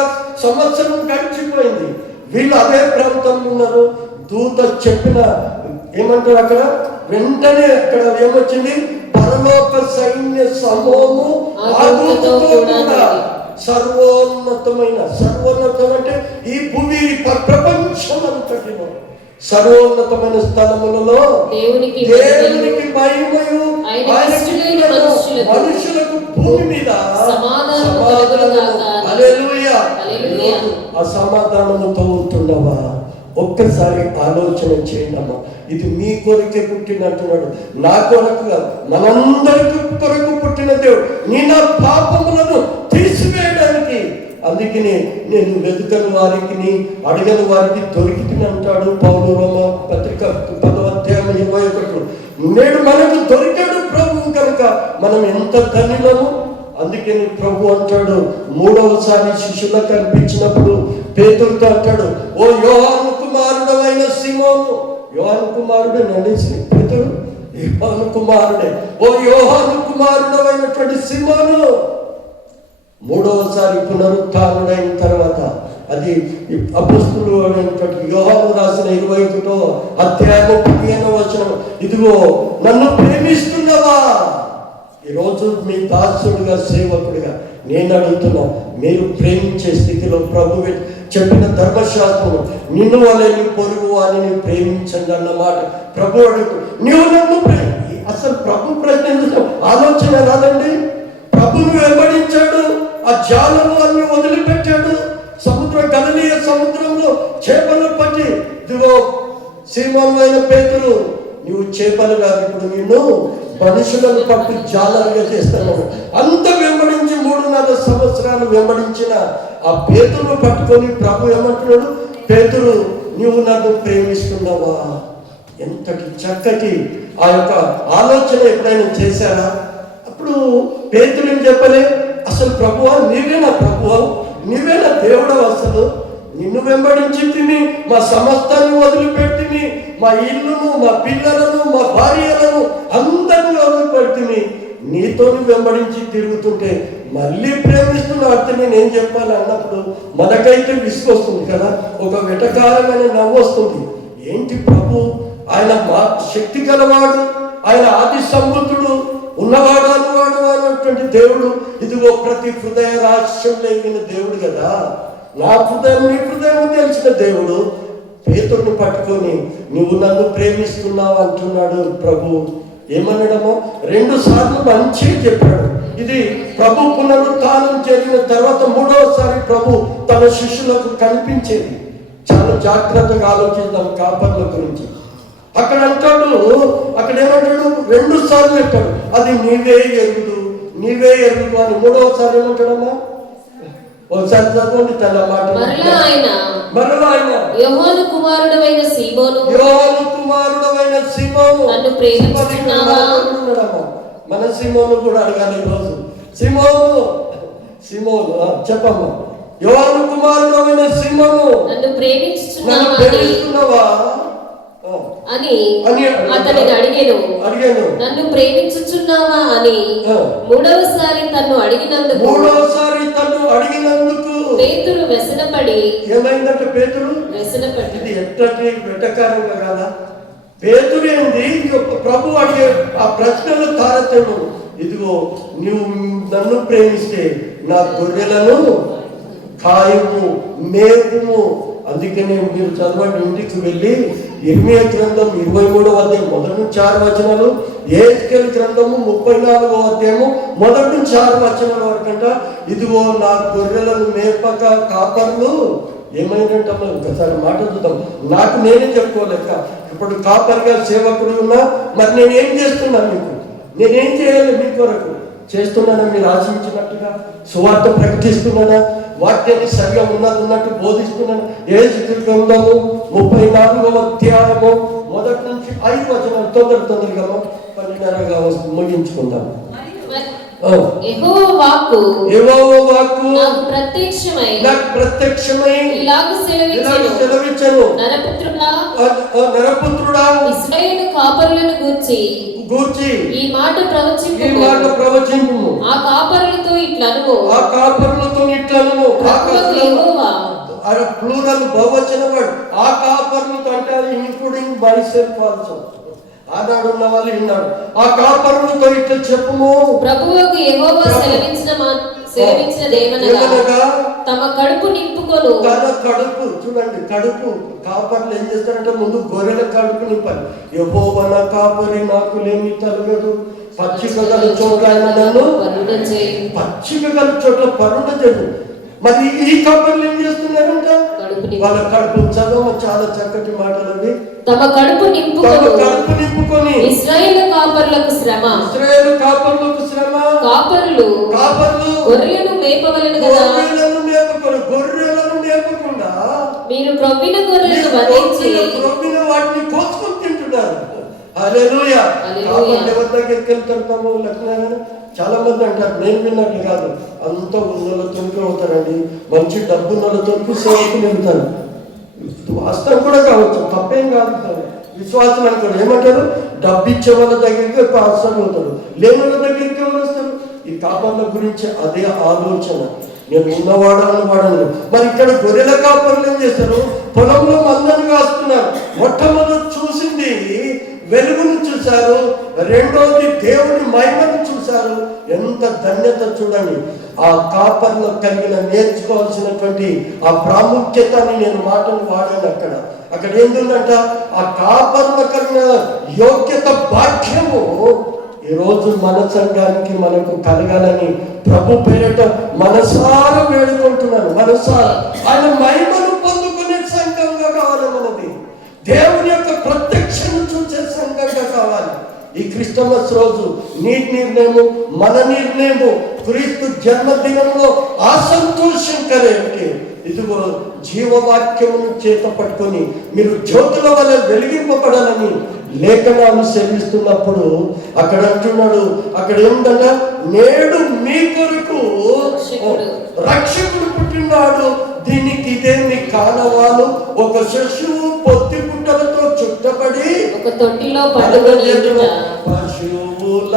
సంవత్సరం గడిచిపోయింది. వీళ్ళు అదే ప్రాంతంలో ఉన్నారు. దూత చెప్పిన ఏమంటారు అక్కడ? వెంటనే అక్కడ ఏమొచ్చింది? పరలోక సైన్య సమూహము ఆ దూతతో కూడా సర్వోన్నతమైన, సర్వోన్నతం అంటే ఈ భూమి ప్రపంచం అంతటిలో సర్వోన్నతమైన స్థలములలో దేవునికి మహిమయు మనుషులకు భూమి మీద హల్లెలూయా. అసమాధానముతో ఉంటున్నావా? ఒక్కసారి ఆలోచన చేయండమ్మా. ఇది మీ కొరకే పుట్టినట్టున్నాడు, నా కొరకు కాదు, మనందరికి కొరకు పుట్టిన దేవుడు. నీ నా పాపములను తీసివేయడానికి. అందుకని నేను వెతుకని వారికి, అడగని వారికి దొరికినంటాడు పౌలు. రోమ పత్రిక 10:21. నేడు మనకు దొరికాడు ప్రభువు కనుక మనం ఎంత ధన్యులము. అందుకని ప్రభు అంటాడు, మూడవసారి శిష్యులకు కనిపించినప్పుడు పేతురుతో అంటాడు, ఓ యోహాను కుమారుడైన సీమోను. యోహాను కుమారుడే నడిచి పేతురు యోహాను కుమారుడే. ఓ యోహాను కుమారుడైనటువంటి సీమోను. మూడవసారి పునరుత్థానుడైన తర్వాత అది అపొస్తలుడు అయినటువంటి యోహాను రాసిన 21వ అధ్యాయం 15వ వచనం. ఇదిగో నన్ను ప్రేమిస్తున్నావా? ఈరోజు మీ దాసుడుగా, సేవకుడిగా నేను అడుగుతున్నా, మీరు ప్రేమించే స్థితిలో ప్రభు చెప్పిన ధర్మశాస్త్రం, నిన్ను వలె నీ పొరుగు వారిని ప్రేమించండి అన్నమాట ప్రభు అడుగు. నీవు నన్ను అసలు ప్రభు ప్రశ్న ఆలోచన రాదండి. ప్రభును వెంబడించాడు, ఆ జాలను అన్ని వదిలిపెట్టాడు. గలిలయ సముద్రంలో చేపలు పట్టి, ఇదిగో సీమోనైన పేతురు, నువ్వు చేపలు కాదు, ఇప్పుడు నిన్ను మనుషులను పట్టి జాలలుగా చేస్తున్నాడు. అంత వెంబడించి 3.5 సంవత్సరాలు వెంబడించిన ఆ పేతురును పట్టుకొని ప్రభు ఏమంటున్నాడు, పేతురు నువ్వు నన్ను ప్రేమిస్తున్నావా? ఎంతటి చక్కటి ఆ యొక్క ఆలోచన ఎప్పుడైనా చేశారా? అప్పుడు పేతురు ఏం చెప్పలే, అసలు ప్రభువా నీవేనా, ప్రభువా నీవేనా దేవుడవు, అసలు నిన్ను వెంబడించి తిని మా సమస్తాన్ని వదిలిపెట్టిని, మా ఇల్లును, మా పిల్లలను, మా భార్యలను అందరినీ వదిలిపెట్టిని, నీతో వెంబడించి తిరుగుతుంటే మళ్ళీ ప్రేమిస్తున్న అర్థం నేనేం చెప్పాలి అన్నప్పుడు మనకైతే విసుకొస్తుంది కదా, ఒక వెటకారమైన నవ్వు వస్తుంది. ఏంటి ప్రభు, ఆయన మా శక్తి గలవాడు, ఆయన ఆది సంబుద్ధుడు, ఉన్నవాడు అనువాడు అన్నటువంటి దేవుడు, ఇదిగో ప్రతి హృదయ రహస్యం లేని దేవుడు కదా, నా హృదయం నీ హృదయం తెలిసిన దేవుడు. పేతురుని పట్టుకొని నువ్వు నన్ను ప్రేమిస్తున్నావు అంటున్నాడు ప్రభు. ఏమనడమో 2 సార్లు మంచి చెప్పాడు. ఇది ప్రభు పునరుత్థానం జరిగిన తర్వాత 3వసారి ప్రభు తన శిష్యులకు కనిపించేది. చాలా జాగ్రత్తగా ఆలోచిద్దాం కాపర్ల గురించి. అక్కడ అంటాడు, అక్కడ ఏమంటాడు, 2 సార్లు చెప్పాడు, అది నీవే ఎరుగుదు, నీవే ఎరుగుదు అని. 3వసారి ఏమంటాడమ్మా, ఒకసారి చదవండి తన మాట. మరలా ఆయన యోహాను కుమారుడవైన సీమోను, నన్ను ప్రేమిస్తున్నావా? మన సీమోను కూడా అడగాలి ఈరోజు. సీమోను చెప్పమ్మా, యోహాను కుమారుడవైన సీమోను, నన్ను ప్రేమిస్తున్నావా అని అతనిని అడిగాను. నన్ను ప్రేమించుచున్నావా అని 3వసారి తన్ను అడిగినందుకు పేతురు వ్యసనపడి. ఏమైందంటే పేతురు వ్యసనపడి, ఇది ఎంతటి వెటకారంగా కాదా? పేతురు ఏంది ప్రభు అడిగే ఆ ప్రశ్నలు తారతమ్యం. ఇదిగో నువ్వు నన్ను ప్రేమిస్తే నా గొర్రెలను కాయము, మేపుము. అందుకనే మీరు చదవండి, ఇంటికి వెళ్ళి ఇర్మియా గ్రంథం 23వ అధ్యాయం 1-6 వచనాలు, యెహెజ్కేలు గ్రంథము 34వ అధ్యాయము 1-6 వచనాల వరకంట, ఇదిగో నా గొర్రెలను మేపక కాపర్లు ఏమైందంటే, ఒకసారి మాట చూద్దాం. నాకు నేనే చెప్పుకోలేక, ఇప్పుడు కాపరిగా సేవకుడు ఉన్నా, మరి నేనేం చేస్తున్నాను మీకు, నేనేం చేయాలి మీ కొరకు చేస్తున్నానా? మీరు ఆశించినట్టుగా సువార్త ప్రకటిస్తున్నానా? వాక్యాన్ని సరిగా ఉన్నట్టు బోధిస్తున్నాను. యెహెజ్కేలు గ్రంథము 34వ అధ్యాయము 1-5 వచనాలు తొందరగా 12:30గా ముగించుకుందాం. యెహోవా వాక్కు నాకు ప్రత్యక్షమై ఇలాగ సెలవిచ్చెను, నరపుత్రుడా ఇశ్రాయేలు కాపరులను గూర్చి ఈ మాట ప్రవచించుము. ఆ కాపరులతో ఇట్లనుము, యెహోవా ప్లూరల్ బహువచన వర్డ్. ఆ కాపరులతో అంటే ఇంక్లూడింగ్ మై సెల్ఫ్ ఆల్సో. ఆనాడు ఉన్న వాళ్ళు విన్నాడు. ఆ కాపరులతో ఇట్లా చెప్పుము, ప్రభువుకు యెహోవా సెలవించినదేమనగా తమ కడుపు నింపుకొను. తన కడుపు చూడండి, కడుపు కాపర్లు ఏం చేస్తారంటే ముందు గొర్రెల కడుపు నింపాలి. యెహోవా నా కాపరి, నాకు లేమి తలగదు, పచ్చిక గల చోట నన్ను పచ్చిక గల చోట పరుణ చేయు. మరి ఈ కాపర్లు ఏం చేస్తున్నారంట, వాళ్ళ కడుపు చదవ చాలా చక్కటి మాటలు అవి. తమ కడుపు నింపుకొని ఇశ్రాయేలు కాపరులకు శ్రమ, కాపరులు గొర్రెలను మేపవలెను కదా, గొర్రెలను మేపకుండా మీరు క్రొవ్విన గొర్రెలను వధించి వాటిని కోసుకొని తింటున్నారు. హల్లెలూయా. ఎవరి దగ్గరికి వెళ్తాము లక్ష్మణ? చాలా మంది అంటారు, నేను విన్నట్టు కాదు, అంత ఉన్నోళ్ళతోనికి అవుతారండి, మంచి డబ్బున్నోళ్ళతోనికి సేవకు వెళ్తారు. వాస్తవం కూడా కావచ్చు, తప్పేం కాదు. విశ్వాసులు అనుకోరు, ఏమంటారు, డబ్బు ఇచ్చే వాళ్ళ దగ్గరికి పాస్టర్ అవుతారు, లేని వాళ్ళ దగ్గరికి ఎవరు వస్తారు? ఈ కాపర్ల గురించి అదే ఆలోచన. నేను ఉన్నవాడని వాడను. మరి ఇక్కడ గొర్రెల కాపర్లు ఏం చేస్తారు, పొలంలో మందని కాస్తున్నారు. మొట్టమొదటి చూసింది వెలుగును చూశారు, రెండోది దేవుని మహిమను చూశారు. ఎంత ధన్యత చూడండి. ఆ కాపర్లో కలిగిన నేర్చుకోవాల్సినటువంటి ఆ ప్రాముఖ్యతని నేను మాటలు వాడాను. అక్కడ ఏంటంట, ఆ కాపర్లో కలిగిన యోగ్యత భాగ్యము ఈరోజు మన సంఘానికి మనకు కలగాలని ప్రభు పేరిట మనసారా వేడుకుంటున్నాను. మనసారా ఆయన మహిమను పొందుకునే సంఘంగా కావాలి మనది. దేవుని యొక్క ప్రత్యక్షను చూసే సంఘంగా కావాలి. ఈ క్రిస్టమస్ రోజు నీ నిర్ణయము, మన నిర్ణయము క్రీస్తు జన్మదినంలో ఆ సంతోషం కలిగి ఇదిగో జీవవాక్యమును చేత పట్టుకొని మీరు జ్యోతుల వల్ల వెలిగింపబడాలని లేఖనాలు సెలవిస్తున్నప్పుడు అక్కడ అంటున్నాడు, అక్కడ ఏంటంటే నేడు మీ కొరకు రక్షకుడు పుట్టినాడు, దీనికి ఇదే మీ కానవాలు, ఒక శిశువు పొత్తి పుట్టలతో చుట్టబడి ఒక తొట్టిలో పడుకొని పశువుల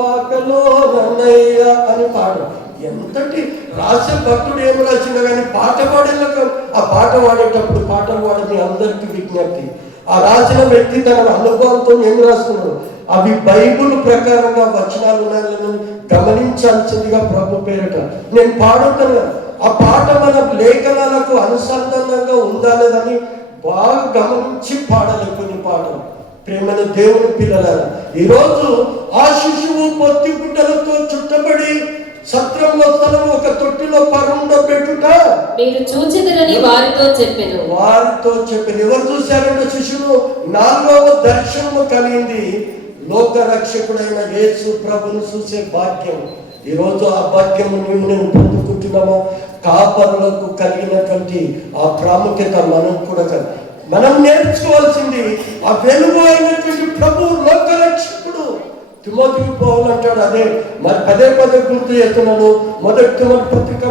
పాకలో నన్నయ్య అని పాట. ఎంతటి రాసే భక్తుడు ఏం రాసిందో కానీ పాట పాడేలాగా ఆ పాట పాడేటప్పుడు పాటలు పాడని అందరికీ విజ్ఞప్తి. ఆ రాసిన వ్యక్తి తన అనుభవంతో ఏం రాస్తున్నాడు, అవి బైబుల్ ప్రకారంగా వచనాలు ఉన్నాయని గమనించాల్సిందిగా ప్రభు పేరట నేను పాడుతాను. ఆ పాట మన లేఖనాలకు అనుసంధానంగా ఉందా లేదని బాగా గమనించి పాడాలి కొన్ని పాటలు. ప్రేమైన దేవుని పిల్లలారా, ఈరోజు ఆ శిశువు పొత్తి గుడ్డలతో చుట్టబడి సత్రంలో స్థలం ఒక తొట్టిలో పరుండబెట్టుట మీరు చూచెదరని వారితో చెప్పెను. ఎవరు చూశారంటే శిశువు 4వ దర్శనము కలిగింది. లోక రక్షకుడైన యేసు ప్రభుని చూసే భాగ్యం. ఈరోజు ఆ భాగ్యము నీవు నేను పొందుకుంటున్నామా? కాపరులకు కలిగినటువంటి ఆ ప్రాముఖ్యత మనం కూడా మనం నేర్చుకోవాల్సింది. ఆ వెలుగు అయినటువంటి ప్రభు లోక రక్షకుడు. తిమోతికి పౌలు అంటాడు, అదే మరి పదే గుర్తు చేస్తున్నాను. మొదటి తిమోతి పత్రిక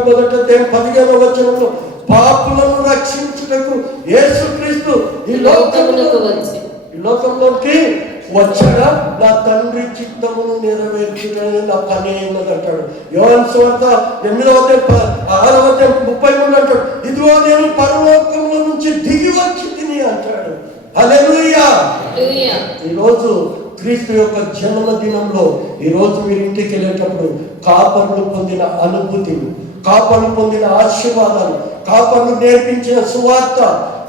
15వ వచనంలో పాపులను రక్షించుటకు యేసుక్రీస్తు ఈ లోకంలోకి వచ్చాడా, నా తండ్రి చిత్తమును నెరవేర్చునే నా పని అన్నది అంటాడు. యోహాను సువార్త 8:6-33 అంటాడు, ఇదిగో నేను పరలోకంలో నుంచి దిగి వచ్చి తిని అంటాడు. హల్లెలూయా. ఈరోజు క్రీస్తు యొక్క జన్మదినంలో ఈరోజు మీరు ఇంటికి వెళ్ళేటప్పుడు కాపర్లు పొందిన అనుభూతిని, కాపర్లు పొందిన ఆశీర్వాదాలు, కాపర్లు నేర్పించిన సువార్త.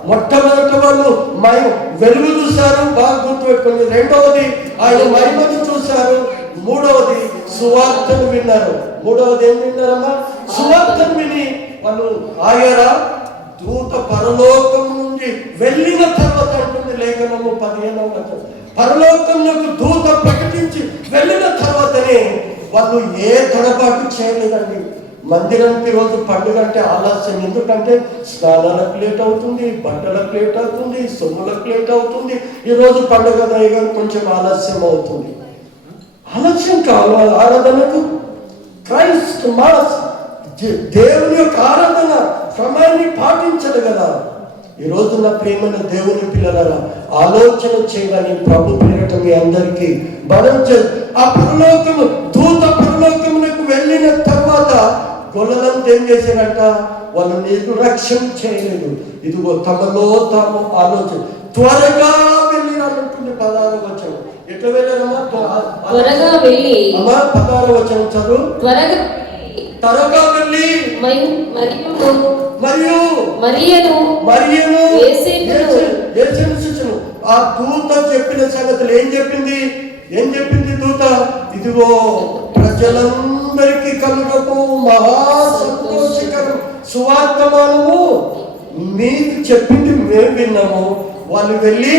మొట్టమొదటి వాళ్ళు వెలుగు చూశారు, బాగా గుర్తుపెట్టుకోండి. రెండవది ఆయన మహిమను చూశారు. మూడవది సువార్తను విన్నారు. మూడవది ఏం విన్నారమ్మా? సువార్తను విని వాళ్ళు ఆగారా? దూత పరలోకం నుండి వెళ్ళిన తర్వాత అంటుంది లేఖనము 15వ వచనం. పరలోకంలోకి దూత ప్రకటించి వెళ్ళిన తర్వాతనే వాళ్ళు ఏ తడబాటు చేయలేదండి. మందిరానికి రోజు పండుగ అంటే ఆలస్యం. ఎందుకంటే స్నానాలకు లేట్ అవుతుంది, బట్టలకు లేట్ అవుతుంది, సొమ్ములకు లేట్ అవుతుంది. ఈరోజు పండుగ దయగా కొంచెం ఆలస్యం అవుతుంది. ఆలస్యం కావాలి ఆరాధనకు. క్రైస్ట్ మాస్ దేవుని యొక్క ఆరాధన సమయాన్ని పాటించదు కదా. ఈరోజు నా ప్రియమైన దేవుని పిల్లలారా, ఆలోచన చేయని ప్రభు పేరట మీ అందరికీ బలం ఆ పరలోకము దూత పరలోకమునకు వెళ్ళిన తర్వాత గొల్లలంతా ఏం చేశారంట? వాళ్ళు నిర్లక్ష్యం చేయలేదు. ఇదిగో తమలో తాము ఆలోచన త్వరగా వెళ్ళి అంటుంది 16వ వచనం. ఎట్లా వెళ్ళారమ్మా? త్వరగా వెళ్ళి. అమ్మా 16వ వచనం చదువు. త్వరగా వెళ్ళి మరియును యేసును ఆ దూత చెప్పిన సంగతులు ఏం చెప్పింది దూత? ఇదిగో ప్రజలందరికీ కలుగకు మహా సంతోషకరం సువార్తమానము మీకు చెప్పింది మేము విన్నాము. వాళ్ళు వెళ్ళి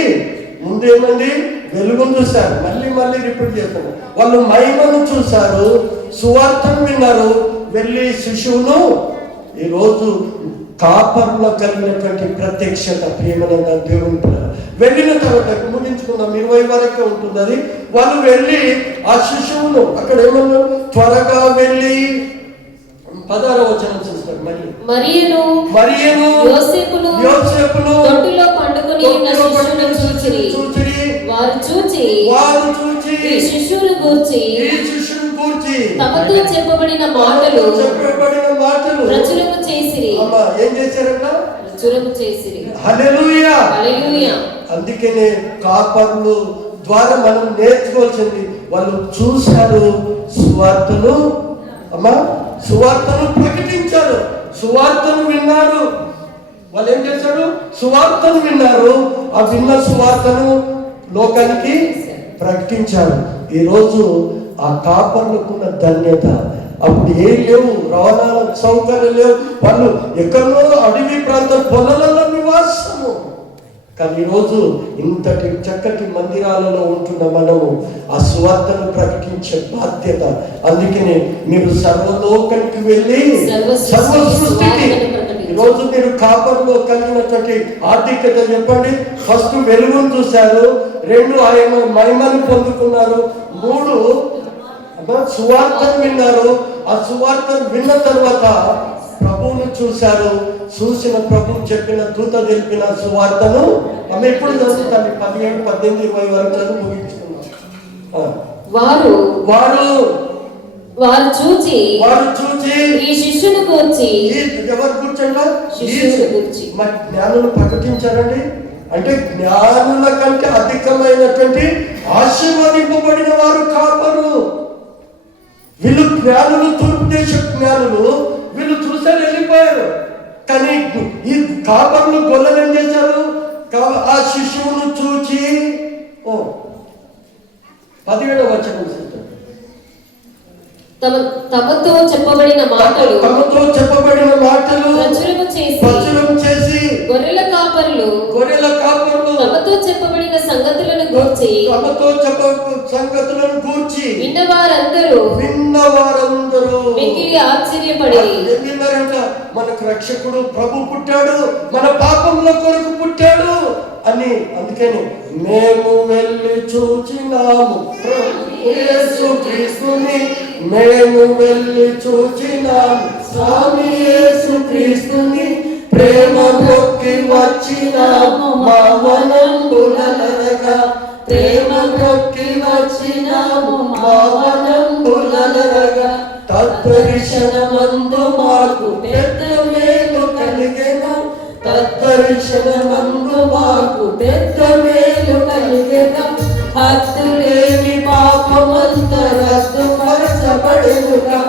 ముందేమంది వెలుగును చూశారు. మళ్ళీ రిపీట్ చేస్తారు. వాళ్ళు మహిమను చూశారు, సువార్తను విన్నారు, వెళ్ళి శిశువును. ఈరోజు కాపర్లో కలిగినటువంటి ప్రత్యక్షత ప్రియమైన దేవుని పిల్లలు వెళ్ళిన తర్వాత ముగించుకుందాం, 20 వరకే ఉంటుంది అది. వాళ్ళు వెళ్ళి ఆ శిశువును అక్కడ ఏమన్నారు? త్వరగా వెళ్ళి 16వ వచనం చూస్తారు. మరియును యోసేపును తొట్టిలో పండుకొని ఉన్న శిశువును చూచిరి. వారు చూచి ఈ శిశువును గూర్చి తమతో చెప్పబడిన మాటలు ప్రచురము చేసిరి. ఏం చేశారట? ప్రచురము చేసిరి. హల్లెలూయా. అందుకనే కాపర్లు ద్వారా మనం నేర్చుకోవాల్సింది, వాళ్ళు చూశారు సువార్తను, అమ్మా సువార్తను ప్రకటించారు, సువార్తను విన్నారు. వాళ్ళు ఏం చేశారు? సువార్తను విన్నారు. ఆ విన్న సువార్తను లోకానికి ప్రకటించారు. ఈరోజు ఆ కాపర్లకున్న ధన్యత, అప్పుడు ఏం లేవు, రవాణాల సౌకర్యం లేవు, వాళ్ళు ఎక్కడో అడవి ప్రాంత పొలాలలో నివాసము. కానీ ఈరోజు ఇంతటి చక్కటి మందిరాలలో ఉంటున్న మనము ఆ సువార్తను ప్రకటించే బాధ్యత. అందుకనే మీరు సర్వలోకానికి వెళ్ళి సర్వ సృష్టికి. ఈరోజు మీరు కాపర్లో కలిగినటువంటి ఆర్థికత చెప్పండి. ఫస్ట్ వెలుగును చూశారు, 2 ఆయన మహిమను పొందుకున్నారు, 3 సువార్తను విన్నారు. ఆ సువార్తను విన్న తర్వాత ప్రభువును చూశారు. చూసిన ప్రభు చెప్పిన దూత తెలిపిన సువార్తను ఆమె ఎప్పుడు చదువుతాను, 17, 18, 20 వరకు చదువు ముగించుకున్నాం. వారు చూచి ఈ శిష్యునికి వచ్చి, ఎవరు కూర్చోండి, మరి జ్ఞానులు ప్రకటించారండి. అంటే జ్ఞానుల కంటే అధికమైనటువంటి ఆశీర్వదింపబడిన వారు కాపరు. వీళ్ళు జ్ఞానులు, తూర్పు దేశ జ్ఞానులు, వీళ్ళు చూసారు వెళ్ళిపోయారు. కానీ ఈ కాపర్లు గొల్లలు ఏం చేశారు? ఆ శిశువును చూచి 17వ వచనం తమతో చెప్పబడిన మాటలు ప్రచురం చేసి గొర్రెల కాపరులు తమతో చెప్పబడిన సంగతులను గూర్చి విన్నవారందరూ మిక్కిలి ఆశ్చర్యపడి, మనకు రక్షకుడు ప్రభు పుట్టాడు, మన పాపముల కొరకు పుట్టాడు అని. అందుకని మేము వెళ్ళి చూచినాము యేసుక్రీస్తుని, మేము వెళ్ళి చూచినాము స్వామి యేసుక్రీస్తుని, ప్రేమ మొక్కి వచ్చినాము మా వనంబులనరగా, ప్రేమ మొక్కి వచ్చినాము మా వనంబులనరగా, తద్దర్శనమందు మాకు పెద్ద మేలు కలిగెను, తద్దర్శనమందు మాకు పెద్ద మేలు కలిగెను, హత్తులేని పాపమంత రద్దుపరచబడెనుగా,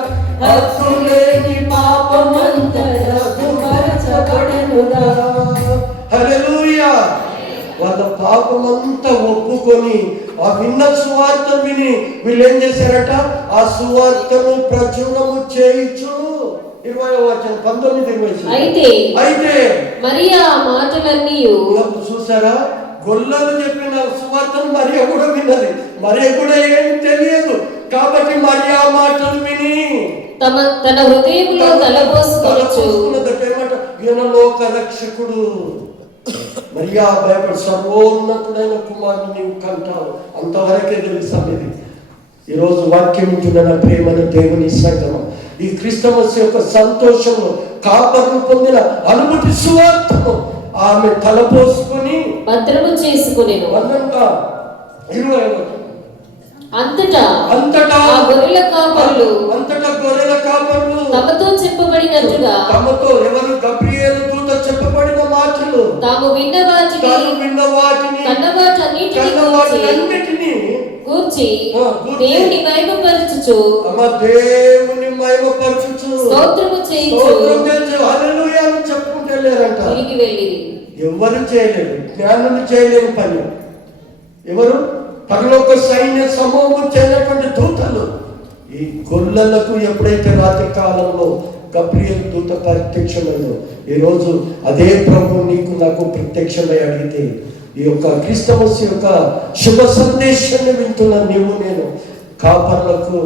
హత్తులేని పాపమంత రద్దుపరచబడెనుగా. హల్లెలూయా. వాళ్ళ పాపమంతా ఒప్పుకొని ఆ విన్న సువార్త విని వీళ్ళు ఏం చేశారట? ఆ సువార్తను ప్రచురము చేయించు. 20వ వచనం 19, 20. అయితే మరియా మాటలన్నీ చూసారా? గొల్లలు చెప్పిన సువార్తను మరియ కూడా విన్నది. మరియ కూడా ఏం తెలియదు కాబట్టి మరియా మాటలు విని తన హృదయంలో తలపోసుకున్నదట. ఏమంట? ఈయన లోక రక్షకుడు. మరియా భయపడి సర్వోన్నతుడైన కుమారుని నీవు కంటావు. అంతవరకే తెలుసా ఇది. ఈరోజు వాక్యం వింటున్న ప్రేమన దేవుని సంగమం, ఈ క్రిస్టమస్ యొక్క సంతోషంలో కాపర్లు పొందిన అనుభూతి సువార్తను ఆమె తలపోసుకొని భద్రము చేసుకుని అంతటా గొర్రెల కాపరులు తమతో చెప్పబడినట్టుగా, తమతో ఎవరు? గబ్రియేలు దూత చెప్పబడిన మాటలు తాము విన్న వాటిని కన్నవాటిని గూర్చి దేవుని మహిమపరచుచు స్తోత్రము చేయుచు హల్లెలూయా అని చెప్పుకుంటే లేరంట. తిరిగి వెళ్ళిరి. ఎవరు చేయలేరు, జ్ఞానులు చేయలేని పని. ఎవరు? పరలోక సైన్య సమూహం చేయనటువంటి దూతలు. ఈ గొల్లలకు ఎప్పుడైతే రాత్రి కాలంలో గబ్రియేలు దూత ప్రత్యక్షమైందో, ఈరోజు అదే ప్రభు నీకు నాకు ప్రత్యక్షమై అడిగితే, ఈ యొక్క క్రిస్టమస్ యొక్క శుభ సందేశాన్ని వింటున్న నీవు నేను కాపర్లకు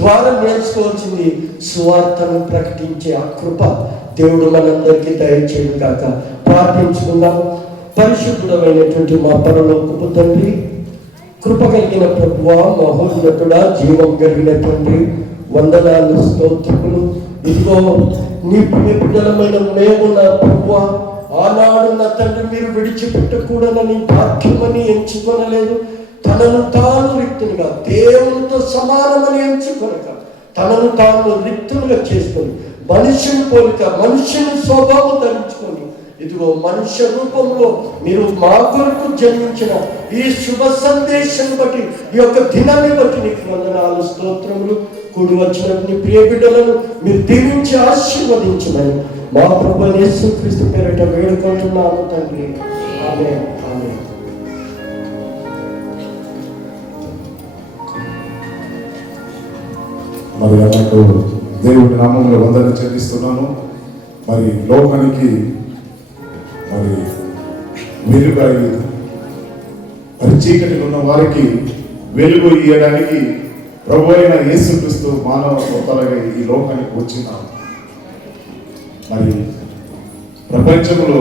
ద్వారా నేర్చుకోవాల్సింది సువార్తను ప్రకటించే ఆ కృప దేవుడు మనందరికీ దయచేయను కాక. ప్రార్థించుకుందాం. పరిశుద్ధుడమైనటువంటి మా పరలోకపు తండ్రి, కృప కలిగిన ప్రభువా, మహోన్నతుడా, జీవం కలిగిన తండ్రి, వందనాలు, స్తోత్రములు. ఇదిగో నీ ప్రియమైన మేము నా ప్రభువా, ఆనాడు నా తండ్రి మీరు విడిచిపెట్టకూడదని భాగ్యమని ఎంచుకొనలేదు. తనను తాను రిక్తునిగా, దేవునితో సమానమని ఎంచుకొనక తనను తాను రిక్తునిగా చేసుకొని, మనుషుని పోలిక, మనుషుని స్వభావం ధరించుకొని ఇదిగో మనుష్య రూపంలో మీరు మా కొరకు జన్మించిన ఈ శుభ సందేశం బట్టి, ఈ యొక్క దినాన్ని బట్టి నీకు వందనాలు, స్తోత్రములు. కూడి వచ్చినటువంటి ప్రియ బిడ్డలను మీరు దీవించి ఆశీర్వదించమని మా ప్రభువైన యేసుక్రీస్తు పేరిట వేడుకుంటున్నాము తండ్రి. ఆమేన్, ఆమేన్. మరి అన్నట్టు దేవుడి నామంలో వందన చెల్లిస్తున్నాను. మరి లోకానికి మరి వెలుగు, మరి చీకటిలో ఉన్న వారికి వెలుగు ఇవ్వడానికి ప్రభు అయిన యేసుక్రీస్తు మానవ అవతారంగా ఈ లోకానికి వచ్చిన మరి ప్రపంచంలో